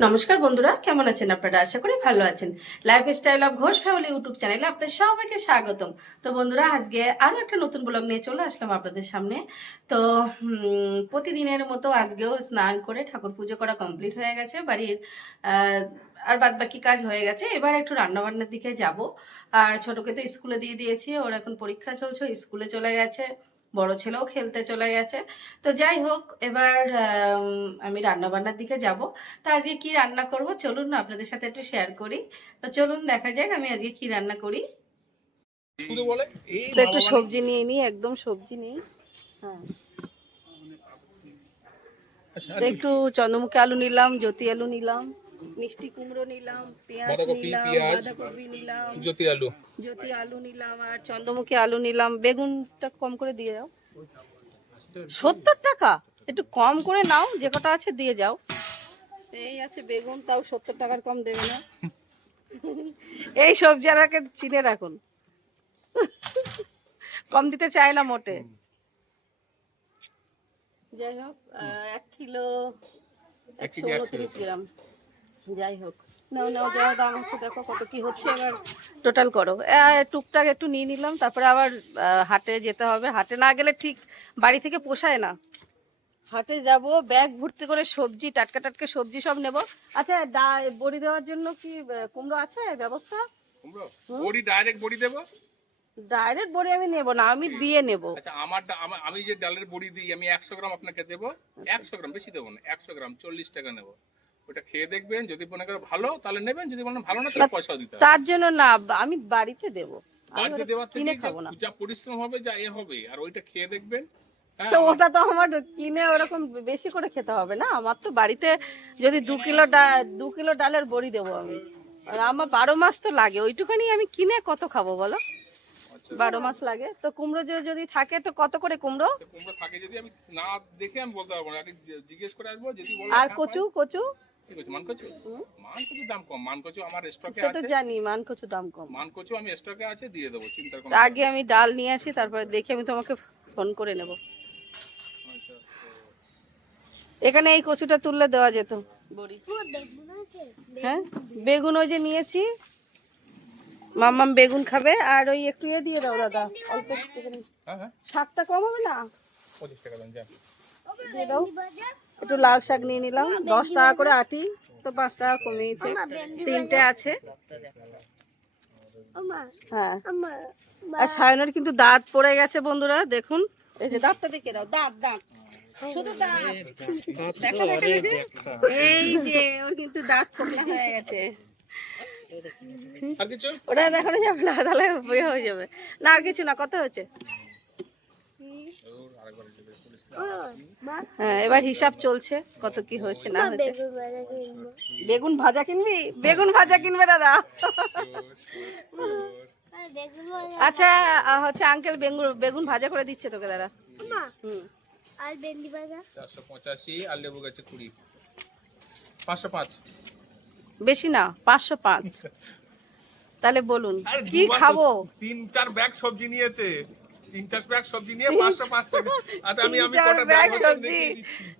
নমস্কার বন্ধুরা, কেমন আছেন আপনারা? আশা করি ভালো আছেন। Life style of Ghosh family YouTube চ্যানেলে আপনাদের সবাইকে স্বাগতম। তো বন্ধুরা, আজকে আরও একটা নতুন ব্লগ নিয়ে চলে আসলাম আপনাদের সামনে। তো প্রতিদিনের মতো আজকেও স্নান করে ঠাকুর পুজো করা কমপ্লিট হয়ে গেছে বাড়ির। আর বাদ বাকি কাজ হয়ে গেছে। এবার একটু রান্নাবান্নার দিকে যাব। আর ছোটকে তো স্কুলে দিয়ে দিয়েছি, ওর এখন পরীক্ষা চলছে স্কুলে চলে গেছে। বড় ছেলেও খেলতে চলে গেছে। তো যাই হোক এবার আম, আমি রান্নাবান্নার দিকে যাব। তো আজকে কি রান্না করব? চলুন না আপনাদের সাথে একটু শেয়ার করি। তো চলুন দেখা যাক আমি আজকে কি রান্না করি। শুধু বলে এই তো একটু সবজি নিয়ে নিই একদম সবজি নেই। হ্যাঁ। আচ্ছা একটু চন্দ্রমুখী আলু নিলাম জ্যোতি আলু নিলাম। মিষ্টি কুমড়ো নিলাম পেঁয়াজ নিলাম বাঁধাকপি নিলাম জ্যোতি আলু। জ্যোতি আলু নিলাম আর চন্দ্রমুখী আলু নিলাম। বেগুনটা কম করে দিয়ে যাও। সত্তর টাকা? একটু কম করে নাও যে কটা আছে দিয়ে যাও। এই আছে বেগুন তাও সত্তর টাকার কম দেবে না। এই সবজি আমাকে চিনে রাখুন। কম দিতে চায় না মোটে। যাই হোক এক কিলো একশো উনত্রিশ গ্রাম। যাই হোক। নাও নাও যা দাম হচ্ছে দেখো কত কি হচ্ছে এবার। টোটাল করো। টুকটাক একটু নিয়ে নিলাম তারপরে আবার হাটে যেতে হবে। হাটে না গেলে ঠিক বাড়ি থেকে পোষায় না। হাটে যাব ব্যাগ ভর্তি করে সবজি টাটকা টাটকা সবজি সব নেব। আচ্ছা ডা- বড়ি দেওয়ার জন্য কি কুমড়ো আছে? ব্যবস্থা? কুমড়ো? বড়ি ডাইরেক্ট বড়ি দেবো? ডাইরেক্ট বড়ি আমি নেব না আমি দিয়ে নেব। আচ্ছা আমার আমি যে ডালের বড়ি দিই আমি একশো গ্রাম আপনাকে দেবো। একশো গ্রাম বেশি দেবো না একশো গ্রাম চল্লিশ টাকা নেব। ওটা খেয়ে দেখবেন যদি মনে করেন ভালো তাহলে নেবেন যদি মনে ভালো না তাহলে পয়সাও দিতে হবে। তার জন্য না আমি বাড়িতে দেব। বাড়িতে দেওয়ার থেকে যা- পরিশ্রম হবে যা এ হবে আর ওইটা খেয়ে দেখবেন। হ্যাঁ তো ওটা তো আমার কিনে ওরকম বেশি করে খেতে হবে না। আমার তো বাড়িতে যদি দু কিলো দু কিলো ডালের বড়ি দেবো আমি। আমার বারো মাস তো লাগে ওইটুখানি আমি কিনে কত খাব বলো? আচ্ছা। বারো মাস লাগে। তো কুমড়ো যদি থাকে তো কত করে কুমড়ো? কুমড়ো থাকে যদি আমি না দেখে আমি বলতে পারব না। জিজ্ঞেস করে আসব যদি আর কচু কচু? ঠিক আছে মানকচু? হুম। দাম কম মানকচু আমার স্টকে সে তো জানি মান দাম কম। মানকচু আমি স্টকে আছে দিয়ে দেবো চিন্তার কোনো আগে আমি ডাল নিয়ে আসি তারপরে দেখে আমি তোমাকে ফোন করে নেব। আচ্ছা, এখানে এই কচুটা তুললে দেওয়া যেত। বড়ি হ্যাঁ? বেগুন ওই যে নিয়েছি। মাম্মাম বেগুন খাবে আর ওই একটু এ দিয়ে দাও দাদা। অল্প হ্যাঁ হ্যাঁ। শাকটা কম হবে না? পঁচিশ টাকা দাম যা। দিয়ে দাও। একটু লাল শাক নিয়ে নিলাম। দশ টাকা করে আটি তো পাঁচ টাকা কমিয়েছে। তিনটে আছে। হ্যাঁ। আর সায়নের কিন্তু দাঁত পড়ে গেছে বন্ধুরা দেখুন। এই যে দাঁতটা দেখে দাও দাঁত দাঁত। শুধু দাঁত। দেখা। এই যে ওর কিন্তু দাঁত ফোকলা হয়ে গেছে। ওটা দেখানো যাবে না তাহলে হয়ে যাবে। না আর কিছু না কত হয়েছে? হ্যাঁ এবার হিসাব চলছে কত কি হয়েছে না হয়েছে। বেগুন ভাজা কিনবি? বেগুন ভাজা কিনবে দাদা। আচ্ছা হচ্ছে আঙ্কেল বেগুন বেগুন ভাজা করে দিচ্ছে তোকে দাদা। হুম। আর ভেন্ডি ভাজা? চারশো পঁচাশি আর লেবু গেছে কুড়ি। পাঁচশো পাঁচ। বেশি না পাঁচশো পাঁচ। তাহলে বলুন কি খাব? তিন চার ব্যাগ সবজি নিয়েছে। ব্যাগ সবজি নিয়ে পাঁচশো পাঁচ টাকা। আচ্ছা আমি আমি চার কটা ব্যাগ ব্যাগ সবজি।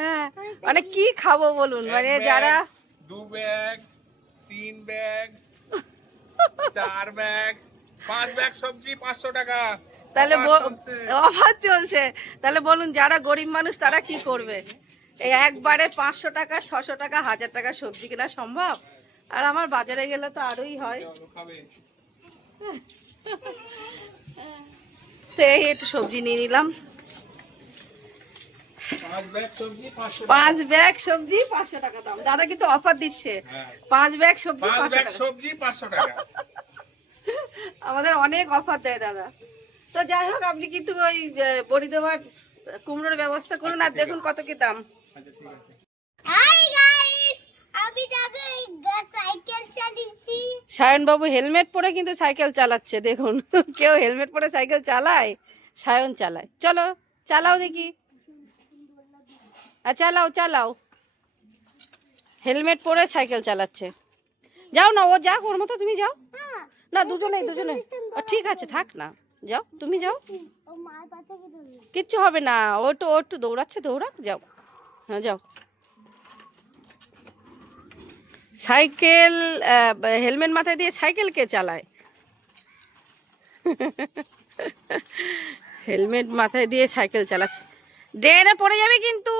হ্যাঁ মানে কি খাব বলুন? মানে যারা দু ব্যাগ তিন ব্যাগ চার ব্যাগ পাঁচ ব্যাগ সবজি পাঁচশো টাকা। তাহলে অফার চলছে। তাহলে বলুন যারা গরিব মানুষ তারা কি করবে? এই একবারে পাঁচশো টাকা ছশো টাকা হাজার টাকা সবজি কেনা সম্ভব? আর আমার বাজারে গেলে তো আরোই হয়। তো এই একটু সবজি নিয়ে নিলাম। পাঁচ ব্যাগ সবজি পাঁচশো টাকা। দাম। দাদা কিন্তু অফার দিচ্ছে। হ্যাঁ। পাঁচ ব্যাগ সবজি সবজি পাঁচশো টাকা। আমাদের অনেক অফার দেয় দাদা। তো যাই হোক আপনি কিন্তু ওই বড়ি দেওয়ার কুমড়োর ব্যবস্থা করুন আর দেখুন কত কি দাম আচ্ছা ঠিক আছে হাই গাইস আমি দেখো এই গা- সাইকেল চালিয়েছি সায়নবাবু হেলমেট পরে কিন্তু সাইকেল চালাচ্ছে, দেখুন। কেউ হেলমেট পরে সাইকেল চালায়, সায়ন চালায়। চলো, চালাও দেখি। চালাও চালাও। হেলমেট পরে সাইকেল চালাচ্ছে। যাও না, ও যাক, ওর মতো তুমি যাও। না, দুজনেই দুজনে ঠিক আছে, থাক না। যাও, তুমি যাও। কিচ্ছু হবে না, ও একটু ও একটু দৌড়াচ্ছে, দৌড়াক, যাও। হ্যাঁ যাও। সাইকেল হেলমেট মাথায় দিয়ে সাইকেল কে চালায়? হেলমেট মাথায় দিয়ে সাইকেল চালাচ্ছে। ড্রেনে পড়ে যাবে কিন্তু!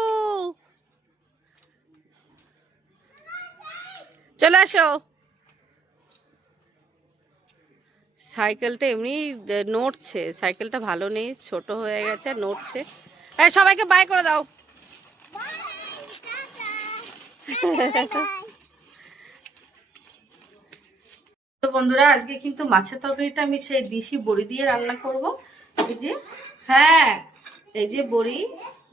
চলে আসো। সাইকেলটা এমনি নড়ছে। সাইকেলটা ভালো নেই, ছোট হয়ে গেছে, নড়ছে। এই, সবাইকে বাই করে দাও। তো বন্ধুরা আজকে কিন্তু মাছের তরকারিটা আমি সেই দিশি বড়ি দিয়ে রান্না করব। এই যে হ্যাঁ এই যে বড়ি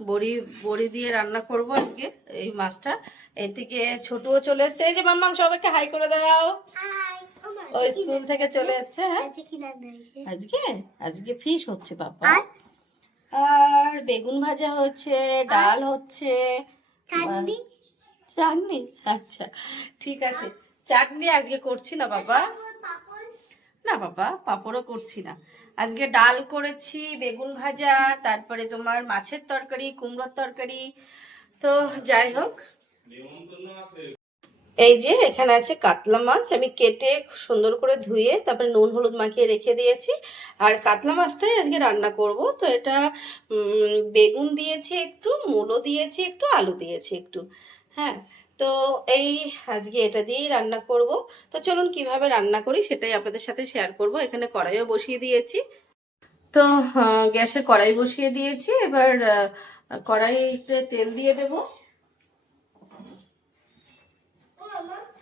বড়ি বড়ি দিয়ে রান্না করব আজকে এই মাছটা। এই থেকে ছোটও চলে এসছে। এই যে মাম্মাম সবাইকে হাই করে দাও। ও স্কুল থেকে চলে এসছে হ্যাঁ? আজকে আজকে ফিশ হচ্ছে বাবা আর? বেগুন ভাজা হচ্ছে ডাল হচ্ছে। চাটনি? চাটনি? আচ্ছা ঠিক আছে। চাটনি আজকে করছি না বাবা। না বাবা, পাপড়ও করছি না। আজকে ডাল করেছি, বেগুন ভাজা, তারপরে তোমার মাছের তরকারি, কুমড়োর তরকারি। তো যাই হোক। এই যে এখানে আছে কাতলা মাছ, আমি কেটে সুন্দর করে ধুয়ে তারপরে নুন, হলুদ মাখিয়ে রেখে দিয়েছি। আর কাতলা মাছটাই আজকে রান্না করব। তো এটা বেগুন দিয়েছি একটু, মূলো দিয়েছি একটু, আলু দিয়েছি একটু। হ্যাঁ তো এই আজকে এটা দিয়েই রান্না করব। তো চলুন কীভাবে রান্না করি সেটাই আপনাদের সাথে শেয়ার করব। এখানে কড়াইও বসিয়ে দিয়েছি। তো গ্যাসে কড়াই বসিয়ে দিয়েছি। এবার কড়াইতে তেল দিয়ে দেব।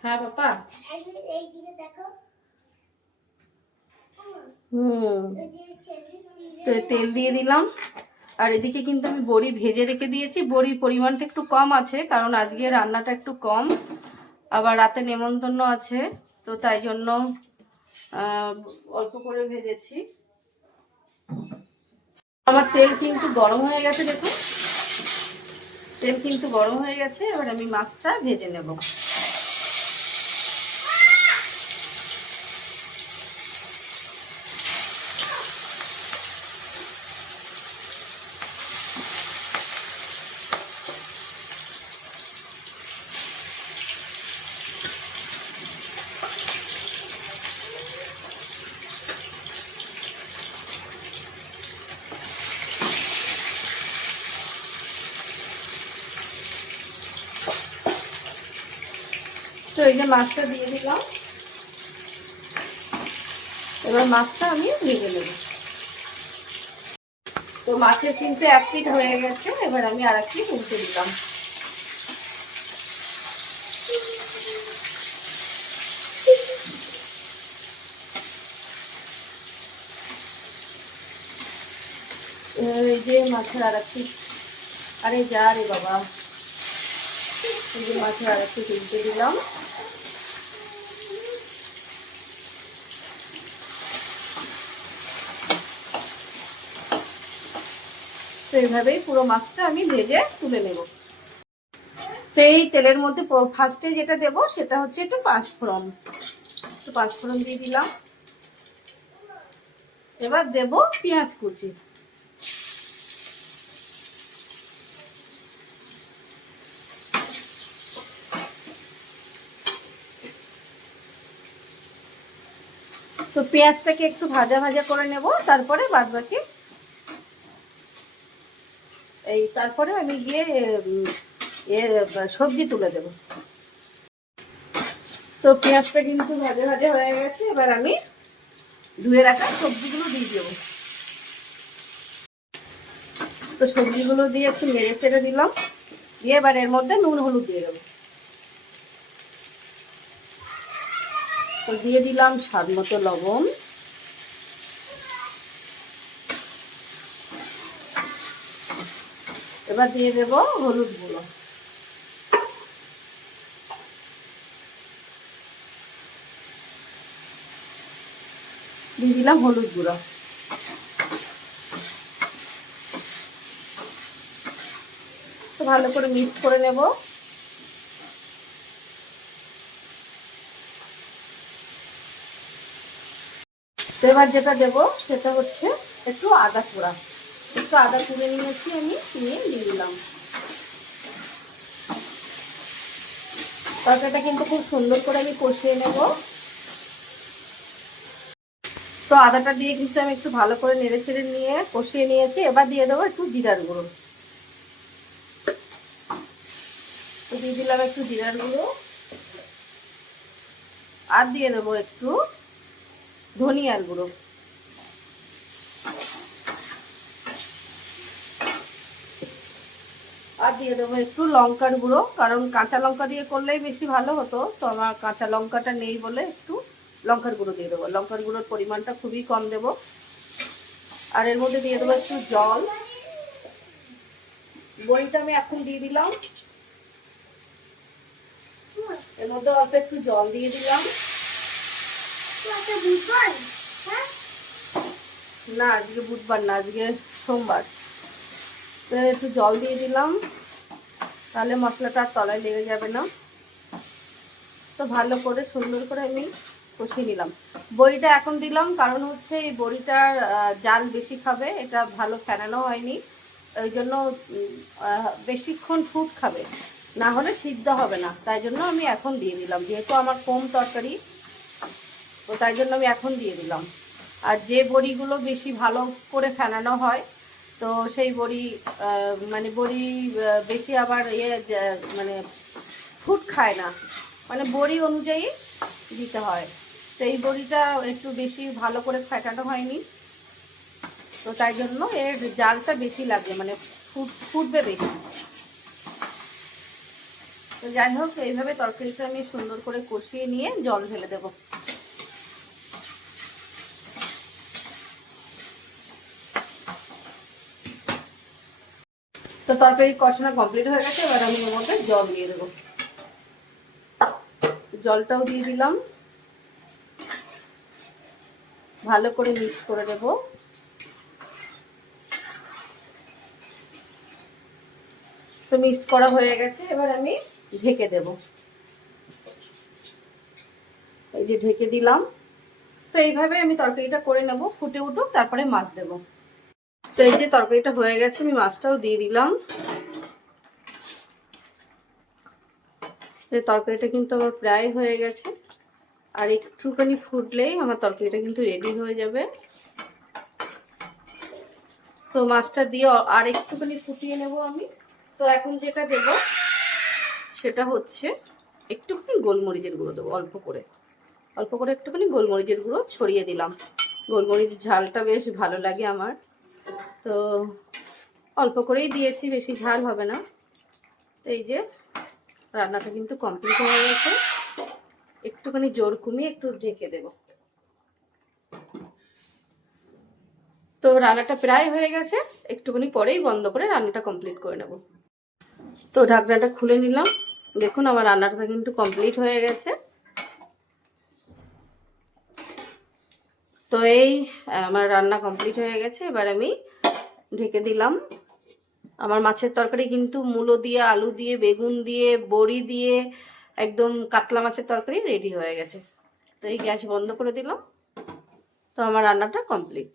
হ্যাঁ দেখো হুম। তো তেল দিয়ে দিলাম। আর এদিকে কিন্তু আমি বড়ি ভেজে রেখে দিয়েছি। বড়ির পরিমাণটা একটু কম আছে, কারণ আজকে রান্নাটা একটু কম। আবার রাতে নেমন্তন্ন আছে, তো তাই জন্য অল্প করে ভেজেছি। আমার তেল কিন্তু গরম হয়ে গেছে, দেখুন। তেল কিন্তু গরম হয়ে গেছে, এবার আমি মাছটা ভেজে নেব। এই যে মাছটা দিয়ে দিলাম। এবার মাছটা আমি ভেজে নেব। তো মাছের কিন্তু এক পিট হয়ে গেছে, এবার আমি আর এক পিট উল্টে দিলাম। এই যে মাছের আর এক পিট আরে যা রে বাবা। যে মাছের আর একটু তুলতে দিলাম। তো এইভাবেই পুরো মাছটা আমি ভেজে তুলে নেব। তো এই তেলের মধ্যে ফার্স্টে যেটা দেব সেটা হচ্ছে একটু পাঁচফোড়ন। একটু পাঁচফোড়ন দিয়ে দিলাম। এবার দেব পেঁয়াজ কুচি। তো পেঁয়াজটাকে একটু ভাজা ভাজা করে নেব, তারপরে বাদ বাকি এই তারপরে আমি গিয়ে সবজি তুলে দেব। তো পেঁয়াজটা কিন্তু ভাজা ভাজা হয়ে গেছে, এবার আমি ধুয়ে রাখা সবজিগুলো দিয়ে দেব। তো সবজিগুলো দিয়ে একটু নেড়ে চেড়ে দিলাম, দিয়ে এবার এর মধ্যে নুন, হলুদ দিয়ে দেবো। তো দিয়ে দিলাম স্বাদ মতো লবণ। এবার দিয়ে দেব হলুদ গুঁড়ো। দিয়ে দিলাম হলুদ গুঁড়ো। ভালো করে মিক্স করে নেব। তো এবার যেটা দেব সেটা হচ্ছে একটু আদা পোড়া একটু আদা তুলে নিয়েছি আমি, নিয়ে দিয়ে দিলাম। তরকারিটা কিন্তু খুব সুন্দর করে আমি কষিয়ে নেব। তো আদাটা দিয়ে কিন্তু আমি একটু ভালো করে নেড়ে চেড়ে নিয়ে কষিয়ে নিয়েছি। এবার দিয়ে দেবো একটু জিরার গুঁড়ো। তো দিয়ে দিলাম একটু জিরার গুঁড়ো। আর দিয়ে দেবো একটু ধনিয়ার গুঁড়ো। আর দিয়ে দেবো একটু লঙ্কার গুঁড়ো, কারণ কাঁচা লঙ্কা দিয়ে করলেই বেশি ভালো হতো। তো আমার কাঁচা লঙ্কাটা নেই বলে একটু লঙ্কার গুঁড়ো দিয়ে দেবো। লঙ্কার গুঁড়োর পরিমাণটা খুবই কম দেবো। আর এর মধ্যে দিয়ে দেবো একটু জল। বড়িটা আমি এখন দিয়ে দিলাম। এর মধ্যে অল্প একটু জল দিয়ে দিলাম। না, আজকে বুধবার না, আজকে সোমবার। তো একটু জল দিয়ে দিলাম। তাহলে মশলাটা তলায় লেগে যাবে না। তো ভালো করে সুন্দর করে আমি কষিয়ে নিলাম। বড়িটা এখন দিলাম, কারণ হচ্ছে এই বড়িটার জাল বেশি খাবে, এটা ভালো ফেনানো হয়নি। ওই জন্য বেশিক্ষণ ফুট খাবে। না হলে সিদ্ধ হবে না। তাই জন্য আমি এখন দিয়ে দিলাম, যেহেতু আমার কম তরকারি। তো তাই জন্য আমি এখন দিয়ে দিলাম। আর যে বড়িগুলো বেশি ভালো করে ফেনানো হয়, তো সেই বড়ি মানে বড়ি বেশি আবার ইয়ে মানে ফুট খায় না। মানে বড়ি অনুযায়ী দিতে হয়। তো এই বড়িটা একটু বেশি ভালো করে ফেটানো হয়নি। তো তাই জন্য এর জালটা বেশি লাগে মানে ফুট, ফুটবে বেশি। তো যাই হোক, এইভাবে তরকারিটা আমি সুন্দর করে কষিয়ে নিয়ে জল ঢেলে দেবো। তরকারি কষানো কমপ্লিট হয়ে গেছে, এবার আমি এর মধ্যে জল দিয়ে দেবো। জলটাও দিয়ে দিলাম। ভালো করে মিক্স করে দেবো তো মিক্সড করা হয়ে গেছে, এবার আমি ঢেকে দেব। এই যে ঢেকে দিলাম। তো এইভাবে আমি তরকারিটা করে নেব, ফুটে উঠুক, তারপরে মাছ দেব। এই যে তরকারিটা হয়ে গেছে, আমি মাছটাও দিয়ে দিলাম। তরকারিটা কিন্তু আমার প্রায় হয়ে গেছে। আর একটুখানি ফুটলেই আমার তরকারিটা কিন্তু রেডি হয়ে যাবে। তো মাছটা দিয়ে আর একটুখানি ফুটিয়ে নেব আমি। তো এখন যেটা দেব, সেটা হচ্ছে একটুখানি গোলমরিচের গুঁড়ো দেবো, অল্প করে। অল্প করে একটুখানি গোলমরিচের গুঁড়ো ছড়িয়ে দিলাম। গোলমরিচ ঝালটা বেশ ভালো লাগে আমার। তো অল্প করেই দিয়েছি, বেশি ঝাল হবে না। তো এই যে রান্নাটা কিন্তু কমপ্লিট হয়ে গেছে। একটুখানি জোর কমিয়ে একটু ঢেকে দেব। তো রান্নাটা প্রায় হয়ে গেছে। একটুখানি পরেই বন্ধ করে রান্নাটা কমপ্লিট করে নেব। তো ঢাকনাটা খুলে নিলাম। দেখুন আমার রান্নাটা কিন্তু কমপ্লিট হয়ে গেছে। তো এই, আমার রান্না কমপ্লিট হয়ে গেছে। এবার আমি ঢেকে দিলাম। আমার মাছের তরকারি কিন্তু মূলো দিয়ে, আলু দিয়ে, বেগুন দিয়ে, বড়ি দিয়ে, একদম কাতলা মাছের তরকারি রেডি হয়ে গেছে। তো এই গ্যাস বন্ধ করে দিলাম। তো আমার রান্নাটা কমপ্লিট